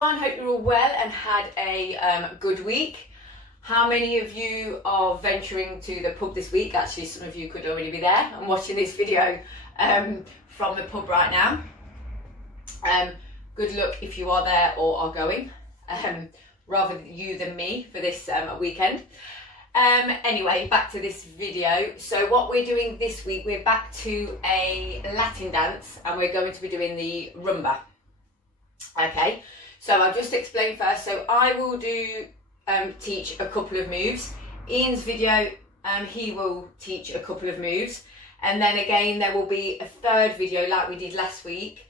I hope you're all well and had a good week. How many of you are venturing to the pub this week? Actually, some of you could already be there and watching this video from the pub right now. Good luck if you are there or are going, rather you than me for this weekend. Anyway, back to this video. So what we're doing this week, we're back to a Latin dance and we're going to be doing the rumba. Okay. So I'll just explain first. So I will teach a couple of moves. Ian's video, he will teach a couple of moves. And then again, there will be a third video like we did last week.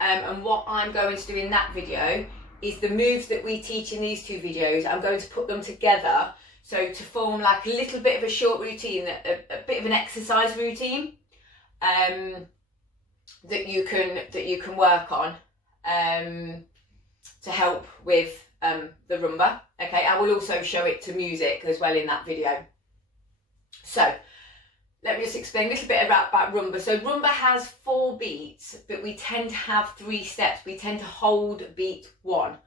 And what I'm going to do in that video is the moves that we teach in these two videos, I'm going to put them together. So to form like a little bit of a short routine, a bit of an exercise routine that you can work on. To help with the rumba. Okay, I will also show it to music as well in that video. So let me just explain a little bit about rumba. So rumba has 4 beats, but we tend to have 3 steps. We tend to hold beat 1.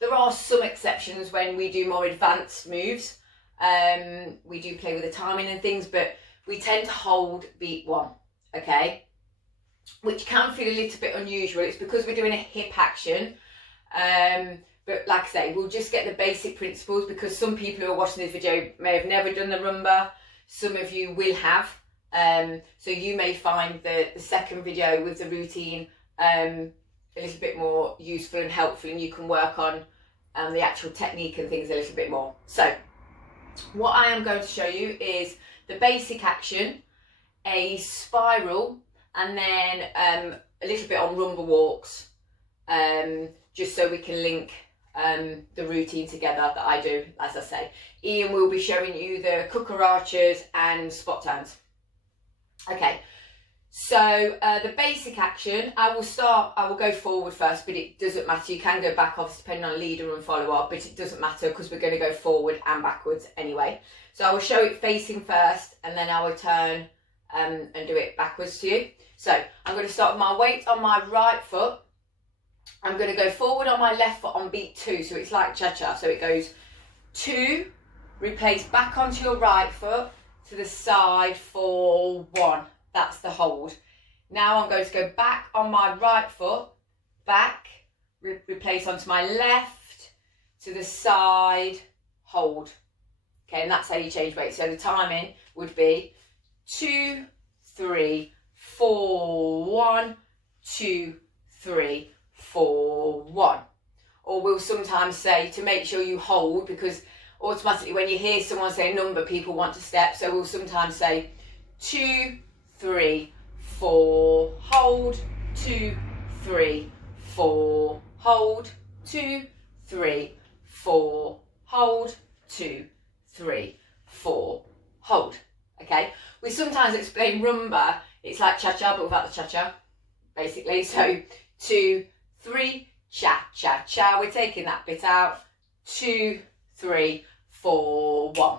There are some exceptions when we do more advanced moves. We do play with the timing and things, but we tend to hold beat 1. Okay, which can feel a little bit unusual. It's because we're doing a hip action. But like I say, we'll just get the basic principles because some people who are watching this video may have never done the rumba. Some of you will have. So you may find the second video with the routine a little bit more useful and helpful, and you can work on the actual technique and things a little bit more. So what I am going to show you is the basic action, a spiral, and then a little bit on rumba walks. Just so we can link the routine together that I do, as I say. Ian will be showing you the cucarachas and spot turns. Okay, so the basic action, I will go forward first, but it doesn't matter. You can go back, obviously, depending on leader and follower, but it doesn't matter because we're going to go forward and backwards anyway. So I will show it facing first, and then I will turn and do it backwards to you. So I'm going to start with my weight on my right foot. I'm going to go forward on my left foot on beat 2, so it's like cha-cha. So it goes 2, replace back onto your right foot, to the side for 1. That's the hold. Now I'm going to go back on my right foot, back, replace onto my left, to the side, hold. Okay, and that's how you change weight. So the timing would be 2, 3, 4, 1, 2, 3, 4, 1. Or we'll sometimes say to make sure you hold, because automatically when you hear someone say a number, people want to step. So we'll sometimes say 2, 3, 4, hold, 2, 3, 4, hold, 2, 3, 4, hold, 2, 3, 4, hold. Okay, we sometimes explain rumba, it's like cha-cha but without the cha-cha, basically. So 2, 3, cha-cha-cha, we're taking that bit out, 2, 3, 4, 1.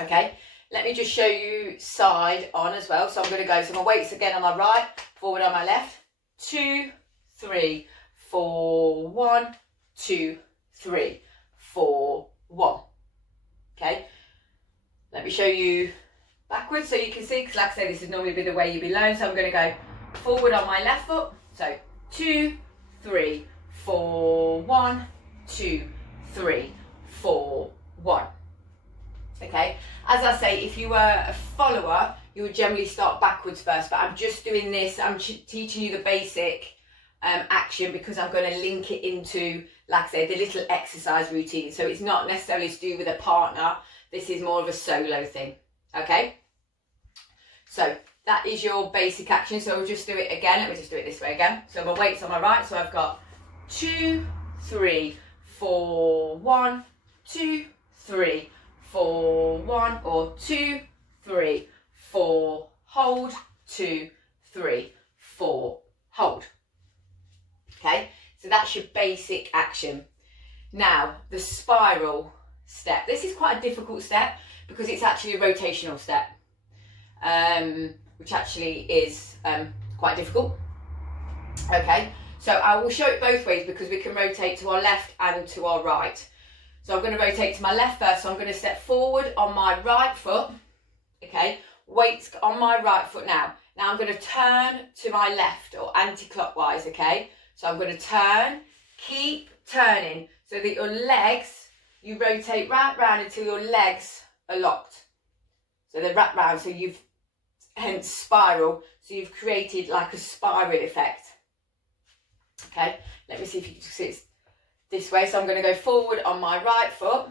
Okay, let me just show you side on as well. So I'm going to go, so my weight's again on my right, forward on my left, 2, 3, 4, 1, 2, 3, 4, 1. Okay, let me show you backwards so you can see, because like I say, this is normally the way you be learned. So I'm going to go forward on my left foot, so 2, 3, 4, 1, 2, 3, 4, 1. Okay, as I say, if you were a follower, you would generally start backwards first, but I'm just doing this, I'm teaching you the basic action because I'm going to link it into, like I say, the little exercise routine. So it's not necessarily to do with a partner, this is more of a solo thing. Okay, so that is your basic action. So we'll just do it again. Let me just do it this way again. So my weight's on my right, so I've got 2, 3, 4, 1, 2, 3, 4, 1, or 2, 3, 4, hold, 2, 3, 4, hold. Okay, so that's your basic action. Now, the spiral step. This is quite a difficult step because it's actually a rotational step, which actually is quite difficult. Okay, So I will show it both ways because we can rotate to our left and to our right. So I'm going to rotate to my left first. So I'm going to step forward on my right foot. Okay, weights on my right foot now. Now I'm going to turn to my left or anti-clockwise. Okay, so I'm going to turn, keep turning so that your legs, you rotate right round until your legs are locked. So they're wrapped round, so you've, hence spiral, so you've created like a spiral effect. Okay, let me see if you can see it this way. So I'm going to go forward on my right foot.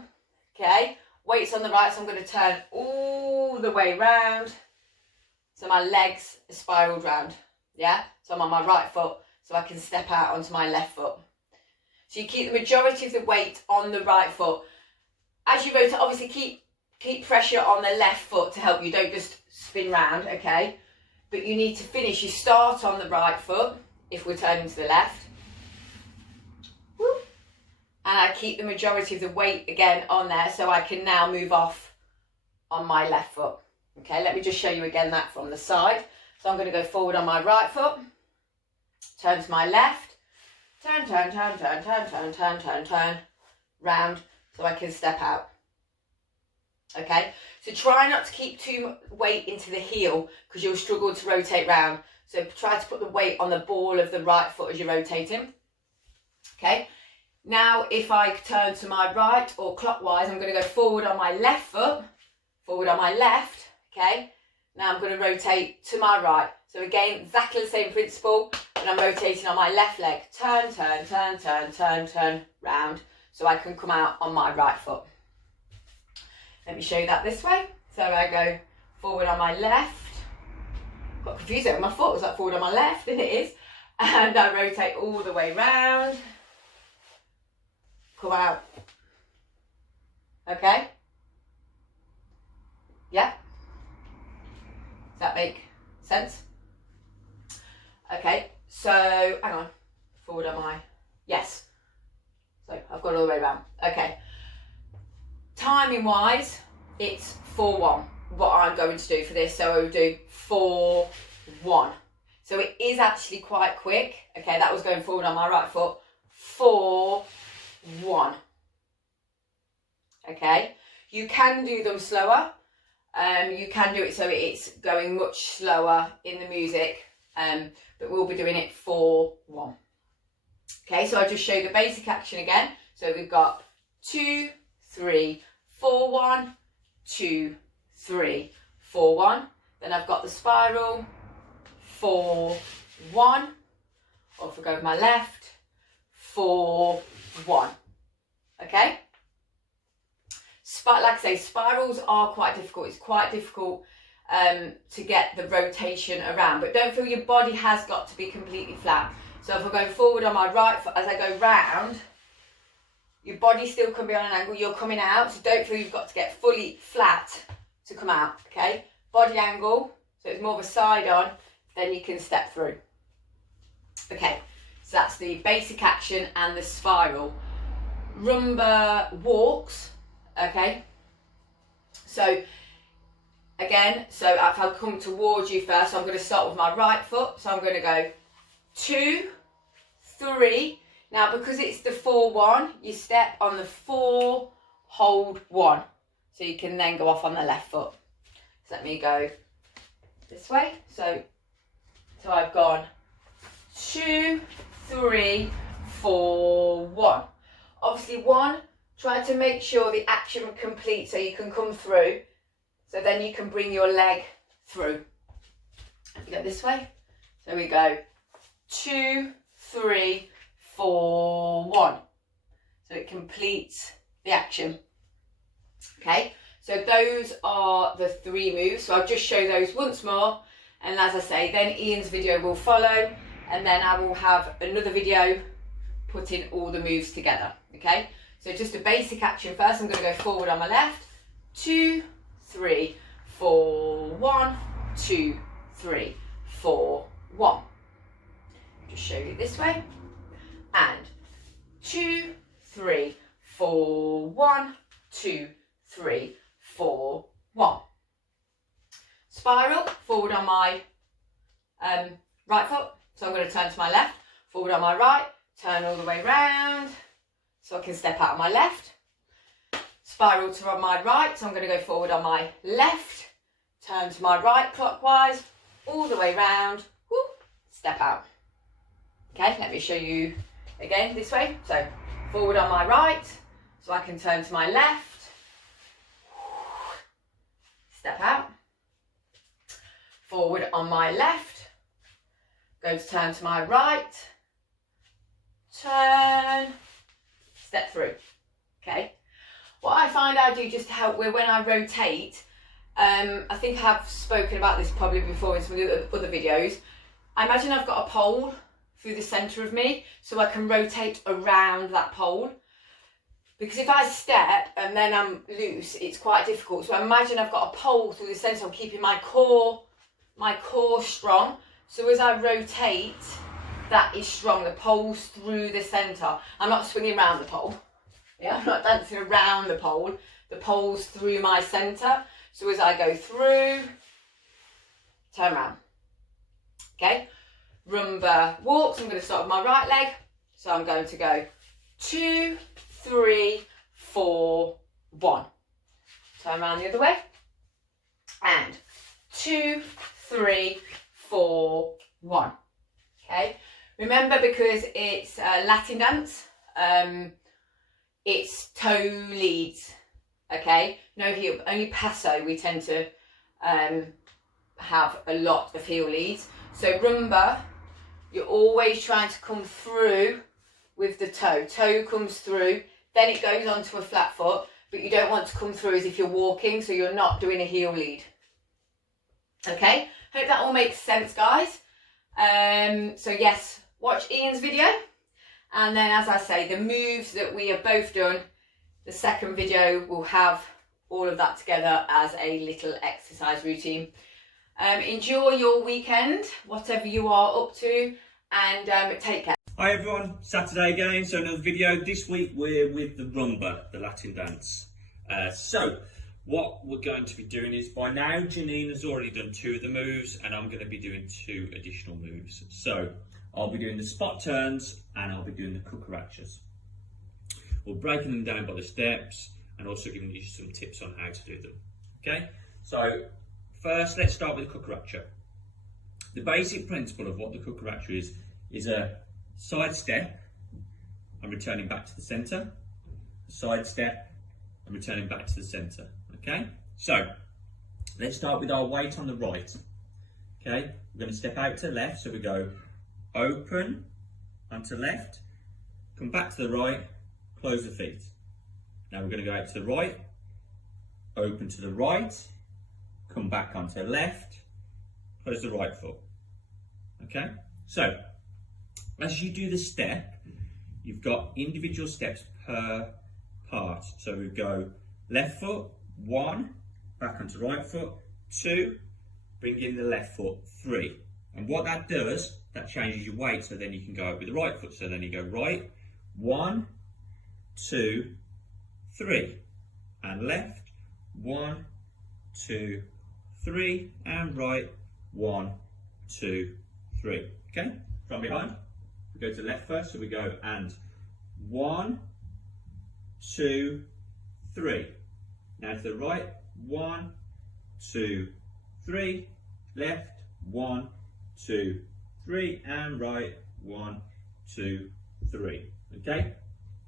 Okay, weights on the right, so I'm going to turn all the way round so my legs are spiraled round. Yeah, so I'm on my right foot so I can step out onto my left foot. So you keep the majority of the weight on the right foot. As you rotate, obviously keep pressure on the left foot to help you. Don't just spin round, okay? But you need to finish. You start on the right foot if we're turning to the left. Woo. And I keep the majority of the weight again on there so I can now move off on my left foot. Okay, let me just show you again that from the side. So I'm going to go forward on my right foot, turn to my left, turn, turn, turn, turn, turn, turn, turn, turn, turn, round so I can step out. Okay, so try not to keep too much weight into the heel because you'll struggle to rotate round. So try to put the weight on the ball of the right foot as you're rotating. Okay, now if I turn to my right or clockwise, I'm going to go forward on my left foot, forward on my left. Okay, now I'm going to rotate to my right. So again, exactly the same principle, but I'm rotating on my left leg. Turn, turn, turn, turn, turn, turn, round so I can come out on my right foot. Let me show you that this way. So I go forward on my left. Got confused there with my foot. Was that forward on my left? And it is. And I rotate all the way round. Come out. Okay. Yeah. Does that make sense? Okay. So hang on. Forward on my. Yes. So I've got all the way around. Okay. Timing wise, it's 4-1, what I'm going to do for this. So I will do 4-1. So it is actually quite quick. Okay, that was going forward on my right foot. 4-1. Okay, you can do them slower. You can do it so it's going much slower in the music. But we'll be doing it 4-1. Okay, so I just show you the basic action again. So we've got 2, 3, 4, 1, 2, 3, 4, 1. Then I've got the spiral, 4, 1. Or if I go with my left, 4, 1. Okay? Like I say, spirals are quite difficult. It's quite difficult to get the rotation around. But don't feel your body has got to be completely flat. So if I go forward on my right foot, as I go round, your body still can be on an angle, you're coming out, so don't feel you've got to get fully flat to come out, okay? Body angle, so it's more of a side on, then you can step through. Okay, so that's the basic action and the spiral. Rumba walks, okay? So, again, so if I come towards you first, so I'm going to start with my right foot, so I'm going to go 2, 3, now because it's the 4-1, you step on the 4, hold 1. So you can then go off on the left foot. So let me go this way. So I've gone 2, 3, 4, 1. Obviously 1, try to make sure the action complete so you can come through. So then you can bring your leg through. You go this way. So we go 2, 3, 4, 1. So it completes the action. Okay, so those are the 3 moves. So I'll just show those once more. And as I say, then Ian's video will follow. And then I will have another video putting all the moves together. Okay, so just a basic action first. I'm going to go forward on my left. 2, 3, 4, 1, 2, 3, 4, 1. Just show you this way. And 2, 3, 4, 1, 2, 3, 4, 1. Spiral, forward on my right foot. So I'm going to turn to my left, forward on my my right, turn all the way round, so I can step out on my left. Spiral to my right, so I'm going to go forward on my left, turn to my right clockwise, all the way round, whoop, step out. Okay, let me show you again this way. So forward on my right, so I can turn to my left, step out. Forward on my left, go to turn to my right, turn, step through. Okay. What I find I do just to help with when I rotate, I think I have spoken about this probably before in some of the other videos. I imagine I've got a pole through the centre of me, so I can rotate around that pole. Because if I step and then I'm loose, it's quite difficult. So I imagine I've got a pole through the centre, I'm keeping my core strong. So as I rotate, that is strong. The pole's through the centre. I'm not swinging around the pole. Yeah, I'm not dancing around the pole. The pole's through my centre. So as I go through, turn around. Okay, rumba walks. I'm going to start with my right leg. So I'm going to go 2, 3, 4, 1. Turn around the other way. And 2, 3, 4, 1. Okay, remember, because it's a Latin dance, it's toe leads. Okay, no heel, only paso we tend to have a lot of heel leads. So rumba, you're always trying to come through with the toe. Toe comes through, then it goes onto a flat foot, but you don't want to come through as if you're walking, so you're not doing a heel lead. Okay, hope that all makes sense, guys. So yes, watch Ian's video, and then, as I say, the moves that we have both done, the second video will have all of that together as a little exercise routine. Enjoy your weekend, whatever you are up to, and take care. Hi everyone, Saturday again, so another video. This week we're with the rumba, the Latin dance. So what we're going to be doing is, by now Janine has already done 2 of the moves, and I'm going to be doing 2 additional moves. So I'll be doing the spot turns and I'll be doing the cucarachas. We're breaking them down by the steps and also giving you some tips on how to do them. Okay, so first let's start with the cucaracha. The basic principle of what the cucaracha is a side step and returning back to the centre, side step and returning back to the centre. Okay, so let's start with our weight on the right. Okay, we're going to step out to the left, so we go open onto left, come back to the right, close the feet. Now we're going to go out to the right, open to the right, come back onto the left, close the right foot. Okay, so as you do the step, you've got individual steps per part. So we go left foot, 1, back onto right foot, 2, bring in the left foot, 3. And what that does, that changes your weight, so then you can go out with the right foot. So then you go right, 1, 2, 3, and left, 1, 2, 3, and right, 1, 2, 3. Okay, from behind, we go to the left first, so we go and 1, 2, 3. Now to the right, 1, 2, 3, left, 1, 2, 3, and right, 1, 2, 3. Okay,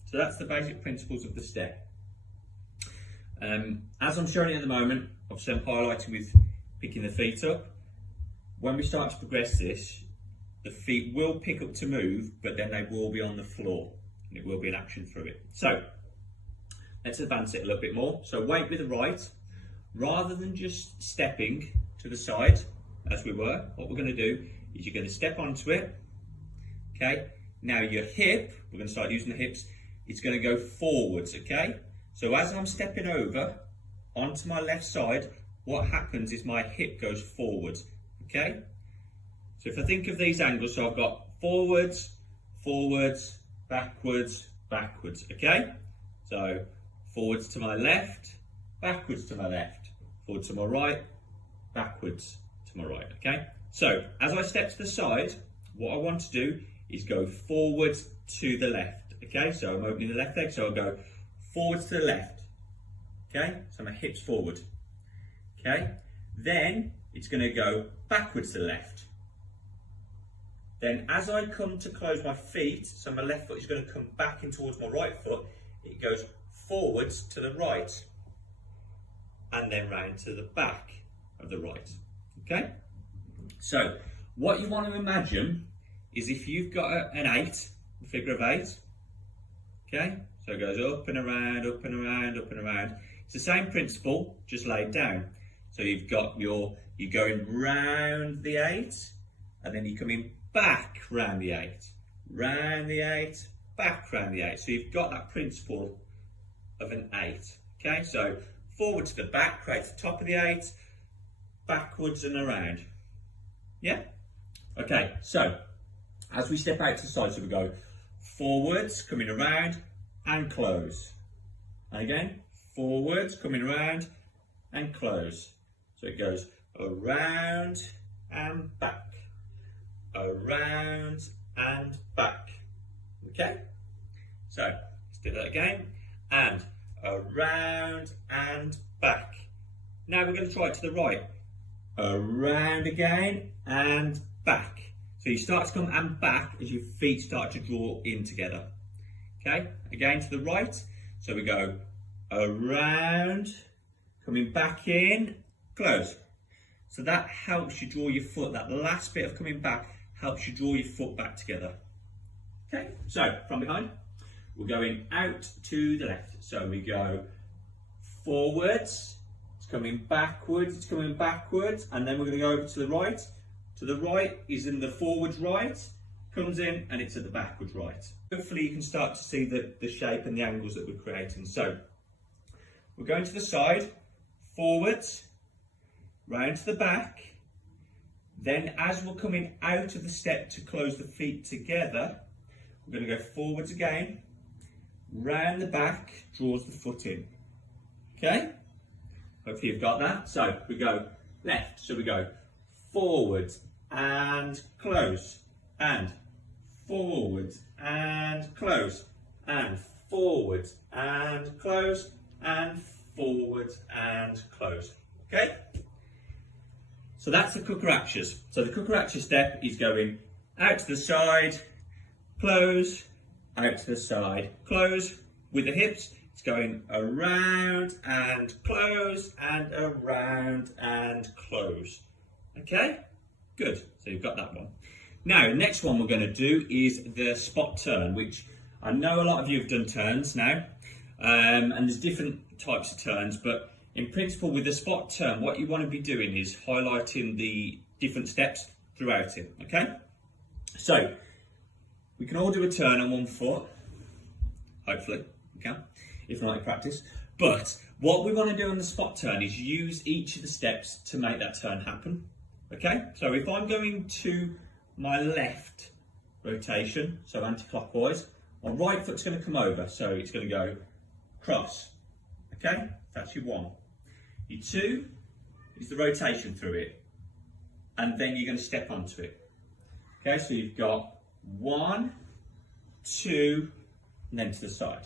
so that's the basic principles of the step. As I'm showing it at the moment, obviously I'm highlighting with picking the feet up. When we start to progress this, the feet will pick up to move, but then they will be on the floor and it will be an action through it. So let's advance it a little bit more. So weight with the right, rather than just stepping to the side as we were, what we're going to do is you're going to step onto it. Okay, now your hip, we're going to start using the hips, it's going to go forwards. Okay, so as I'm stepping over onto my left side, what happens is my hip goes forwards. Okay, so if I think of these angles, so I've got forwards, forwards, backwards, backwards. Okay, so forwards to my left, backwards to my left, forward to my right, backwards to my right. Okay, so as I step to the side, what I want to do is go forwards to the left. Okay, so I'm opening the left leg, so I'll go forwards to the left. Okay, so my hips forward. Okay, then it's going to go backwards to the left. Then as I come to close my feet, so my left foot is going to come back in towards my right foot, it goes forwards to the right and then round to the back of the right. Okay, so what you want to imagine is if you've got an 8, a figure of 8, okay, so it goes up and around, up and around, up and around. It's the same principle, just laid down. So you're going round the 8, and then you're coming back round the 8, round the 8, back round the 8. So you've got that principle of an 8. Okay, so forward to the back, creates the top of the 8, backwards and around. Yeah? Okay, so as we step out to the side, so we go forwards, coming around and close. And again, forwards, coming around and close. So it goes around and back, around and back. Okay? So let's do that again. And around and back. Now we're going to try it to the right. Around again and back. So you start to come and back as your feet start to draw in together. Okay, again to the right. So we go around, coming back in, close. So that helps you draw your foot, that last bit of coming back helps you draw your foot back together. Okay, so from behind, we're going out to the left. So we go forwards, it's coming backwards, and then we're going to go over to the right. To the right is in the forwards right, comes in and it's at the backwards right. Hopefully you can start to see the shape and the angles that we're creating. So we're going to the side, forwards, round to the back. Then as we're coming out of the step to close the feet together, we're going to go forwards again, round the back, draws the foot in. Okay? Hopefully you've got that. So we go left, so we go forwards and close, and forwards and close, and forwards and close, and forwards and close. Okay? So that's the cucarachas. So the cucaracha step is going out to the side, close, out to the side, close. With the hips, it's going around and close, and around and close. Okay? Good. So you've got that one. Now, next one we're going to do is the spot turn, which I know a lot of you have done turns now, and there's different types of turns, but in principle with the spot turn, what you want to be doing is highlighting the different steps throughout it, okay? So, we can all do a turn on one foot, hopefully we can, if not in practice, but what we want to do on the spot turn is use each of the steps to make that turn happen, okay? So if I'm going to my left rotation, so anti-clockwise, my right foot's going to come over, so it's going to go cross, okay? That's your one. Your two is the rotation through it, and then you're going to step onto it. Okay, so you've got 1, 2, and then to the side.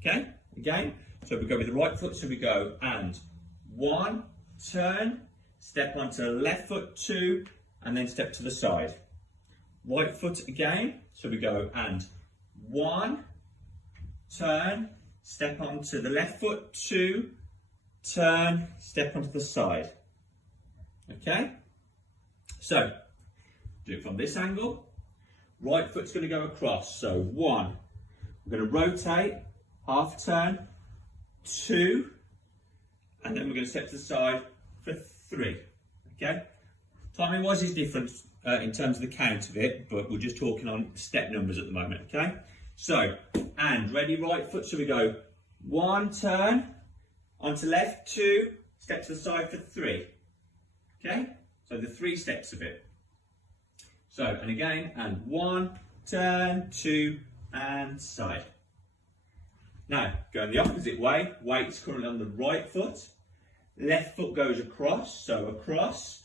Okay, again, so we go with the right foot, so we go and 1, turn, step onto the left foot, 2, and then step to the side. Right foot again, so we go and 1, turn, step onto the left foot, 2, turn, step onto the side. Okay? So, do it from this angle. Right foot's going to go across. So 1, we're going to rotate, half turn, 2, and then we're going to step to the side for 3. Okay? Timing wise is different in terms of the count of it, but we're just talking on step numbers at the moment. Okay? So, and ready, right foot, so we go 1, turn, onto left, 2, step to the side for 3. Okay? So the 3 steps of it. So, and again, and 1, turn, 2, and side. Now, going the opposite way, weight's currently on the right foot. Left foot goes across, so across.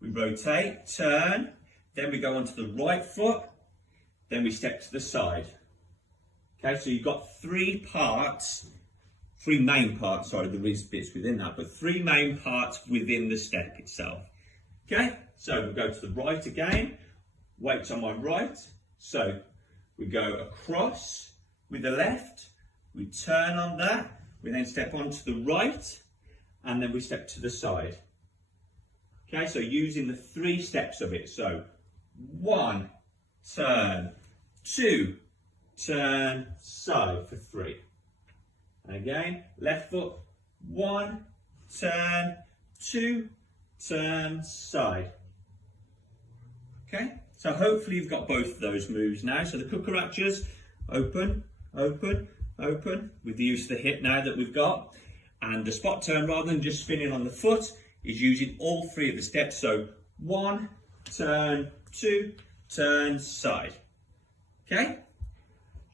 We rotate, turn, then we go onto the right foot. then we step to the side. Okay, so you've got three main parts, sorry, there is bits within that, but three main parts within the step itself. Okay, so we'll go to the right again, weights on my right, so we go across with the left, we turn on that, we then step onto the right, and then we step to the side. Okay, so using the three steps of it, so 1, turn, 2, turn, side for 3. And again, left foot, 1, turn, 2, turn, side. Okay, so hopefully you've got both of those moves now. So the cucarachas, open, open, open, with the use of the hip now that we've got. And the spot turn, rather than just spinning on the foot, is using all three of the steps. So 1, turn, 2, turn, side. Okay,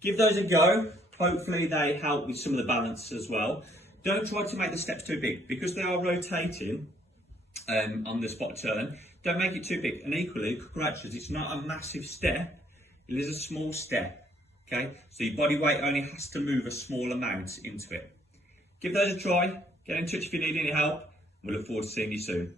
give those a go. Hopefully they help with some of the balance as well. Don't try to make the steps too big, because they are rotating on the spot turn. Don't make it too big. And equally, cucarachas, it's not a massive step, it is a small step. Okay, so your body weight only has to move a small amount into it. Give those a try. Get in touch if you need any help. We look forward to seeing you soon.